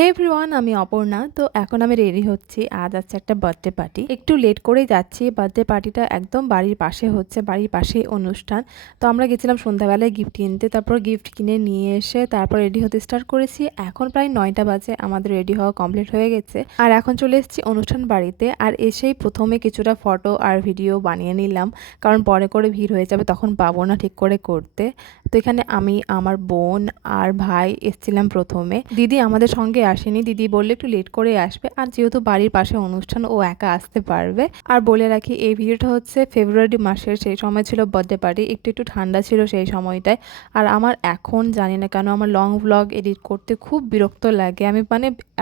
হে everyone, আমি অপর্ণা। তো এখন আমি রেডি হচ্ছি, আজ আছে একটা বার্থডে পার্টি। একটু লেট করেই যাচ্ছি, বার্থডে পার্টিটা একদম বাড়ির পাশে হচ্ছে, বাড়ির পাশেই অনুষ্ঠান। তো আমরা গেছিলাম সন্ধ্যাবেলায় গিফট কিনতে, তারপর গিফট কিনে নিয়ে এসে তারপর রেডি হতে স্টার্ট করেছি। এখন প্রায় 9টা বাজে, আমাদের রেডি হওয়া কমপ্লিট হয়ে গেছে। আর এখন চলে এসেছি অনুষ্ঠান বাড়িতে। আর এসেই প্রথমে কিছুটা ফটো আর ভিডিও বানিয়ে নিলাম, কারণ পরে করে ভিড় হয়ে যাবে, তখন পাবো না ঠিক করে করতে। তো এখানে আমি, আমার বোন আর ভাই এসেছিলাম প্রথমে। দিদি আমাদের সঙ্গে আসেনি, দিদি বললে একটু লেট করে আসবে, আর যেহেতু বাড়ির পাশে অনুষ্ঠান ও একা আসতে পারবে। আর বলে রাখি, এই ভিডিওটা হচ্ছে ফেব্রুয়ারি মাসের, সেই সময় ছিল বার্থডে পার্টি, একটু একটু ঠান্ডা ছিল সেই সময়টায়। আর আমার এখন জানি না কেন আমার লং ভ্লগ এডিট করতে খুব বিরক্ত লাগে। আমি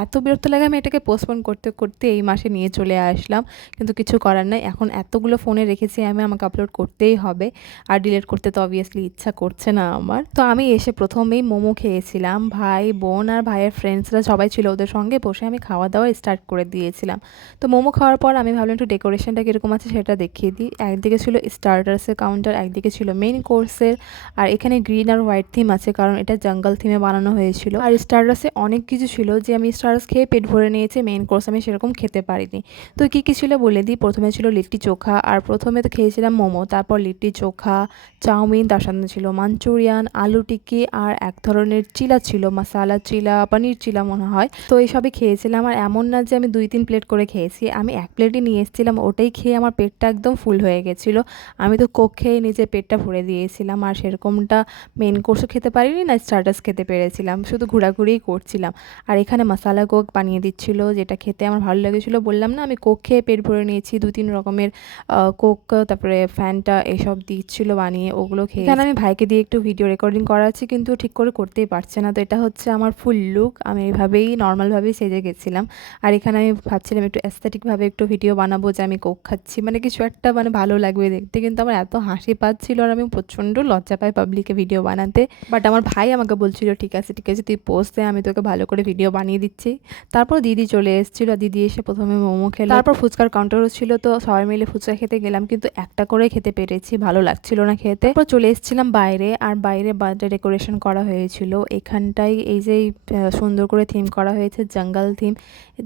এত বিরক্ত লাগে, আমি এটাকে পোস্টপোন করতে করতে এই মাসে নিয়ে চলে আসলাম, কিন্তু কিছু করার নাই। এখন এতগুলো ফোনে রেখেছি আমি, আমাকে আপলোড করতেই হবে, আর ডিলিট করতে তো অবভিয়াসলি ইচ্ছা করছে না আমার। তো আমি এসে প্রথমেই মোমো খেয়েছিলাম, ভাই বোন আর ভাইয়ের ফ্রেন্ডসরা সবাই ছিল, ওদের সঙ্গে বসে আমি খাওয়া দাওয়া স্টার্ট করে দিয়েছিলাম। তো মোমো খাওয়ার পর আমি ভাবলাম একটু ডেকোরেশনটা কীরকম আছে সেটা দেখিয়ে দিই। একদিকে ছিল স্টার্টার্সের কাউন্টার, একদিকে ছিল মেইন কোর্সের। আর এখানে গ্রিন আর হোয়াইট থিম আছে, কারণ এটা জঙ্গল থিমে বানানো হয়েছিল। আর স্টার্টার্সে অনেক কিছু ছিল, যে আমি স্টার্টার্স খেয়ে পেট ভরে নিয়েছি, মেইন কোর্স আমি সেরকম খেতে পারিনি। তো কী কী ছিল বলে দিই। প্রথমে ছিল লিট্টি চোখা, আর প্রথমে তো খেয়েছিলাম মোমো, তারপর লিট্টি চোখা, চাউমিন, তার সাথে ছিল মাঞ্চুরিয়ান, আলু টিক্কি, আর এক ধরনের চিলা ছিল, মশালা চিলা, পনির চিলা মনে হয়। তো এইসবই খেয়েছিলাম। আর এমন না যে আমি 2-3 প্লেট করে খেয়েছি, আমি 1 প্লেটই নিয়ে এসেছিলাম, ওটাই খেয়ে আমার পেটটা একদম ফুল হয়ে গেছিলো। আমি তো কোক খেয়ে নিজে পেটটা ভরে দিয়েছিলাম। আর সেরকমটা মেন কোর্সও খেতে পারিনি, না স্টার্টার্স খেতে পেরেছিলাম, শুধু ঘোরাঘুরিই করছিলাম। আর এখানে মশালা কোক বানিয়ে দিচ্ছিলো, যেটা খেতে আমার ভালো লেগেছিলো। বললাম না, আমি কোক খেয়ে পেট ভরে নিয়েছি, 2-3 রকমের কোক, তারপরে ফ্যানটা এসব দিচ্ছিলো বানিয়ে, ওগুলো খেয়ে। এখানে আমি ভাইকে দিয়ে একটু ভিডিও রেকর্ডিং করাচ্ছি, কিন্তু ঠিক করে করতেই পারছে না। তো এটা হচ্ছে আমার ফুল লুক, আমি এইভাবেই নর্মালভাবেই সেজে গেছিলাম। আর এখানে আমি ভাবছিলাম একটু অ্যাস্থেটিকভাবে একটু ভিডিও বানাবো, যে আমি কোক খাচ্ছি, মানে কিছু একটা ভালো লাগবে দেখতে। কিন্তু আমার এত হাসি পাচ্ছিল, আর আমি প্রচণ্ড লজ্জা পাই পাবলিকে ভিডিও বানাতে। বাট আমার ভাই আমাকে বলছিল, ঠিক আছে ঠিক আছে, তুই পোস্ট দে, আমি তোকে ভালো করে ভিডিও বানিয়ে দিচ্ছি। তারপর দিদি চলে এসেছিলো, দিদি এসে প্রথমে মোমো খেলো, তারপর ফুচকার কাউন্টারও ছিল। তো সবাই মিলে ফুচকা খেতে গেলাম, কিন্তু একটা করে খেতে পেরেছি, ভালো লাগছিল না খেতে। তারপর চলে এসেছিলাম বাইরে, আর বাইরে বার্থডে ডেকোরেশন করা হয়েছিল। এখানটায় এই যে সুন্দর করে থিম করা হয়েছে, জঙ্গল থিম,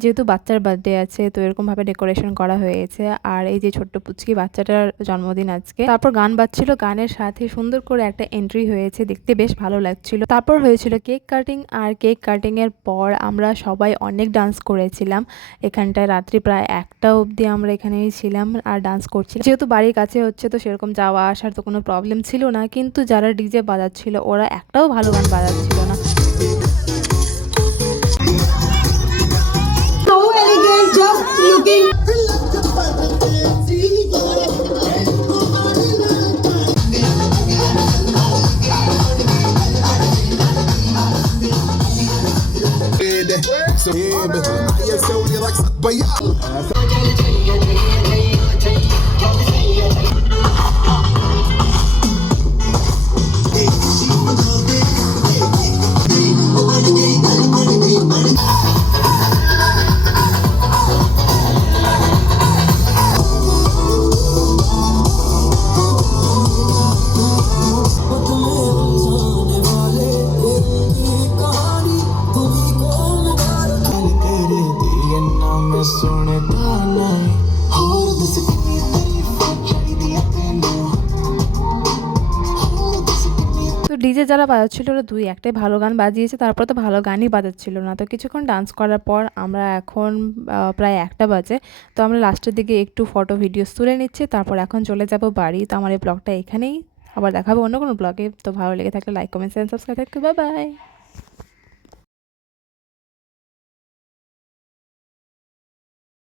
যেহেতু বাচ্চার বার্থডে আছে, তো এরকমভাবে ডেকোরেশন করা হয়েছে। আর এই যে ছোট্ট পুচকি বাচ্চাটার জন্মদিন আজকে। তারপর গান বাজছিল, গানের সাথে সুন্দর করে একটা এন্ট্রি হয়েছে, দেখতে বেশ ভালো লাগছিল। তারপর হয়েছিল কেক কাটিং, আর কেক কাটিং এর পর আমরা সবাই অনেক ডান্স করেছিলাম। এখানটায় রাত্রি প্রায় 1টা অবধি আমরা এখানেই ছিলাম আর ডান্স করছিলাম। যেহেতু বাড়ির কাছে হচ্ছে, তো সেরকম যাওয়া আসার তো কোনো প্রবলেম ছিল না, কিন্তু যারা ডিজে বাজাচ্ছিল ওরা একটাও ভালো গান বাজাচ্ছিল না। তো ডিজে যারা বাজাচ্ছিল ওরা 2-1টাই ভালো গান বাজিয়েছে, তারপর তো ভালো গানই বাজাচ্ছিল না। তো কিছুক্ষণ ডান্স করার পর আমরা এখন প্রায় 1টা বাজে, তো আমরা লাস্টের দিকে একটু ফটো ভিডিওস তুলে নিচ্ছি, তারপর এখন চলে যাব বাড়ি। তো আমার এই ব্লগটা এখানেই, আবার দেখাবো অন্য কোনো ব্লগে। তো ভালো লেগে থাকলে লাইক, কমেন্ট, সাবস্ক্রাইব থাকবে। Bye bye.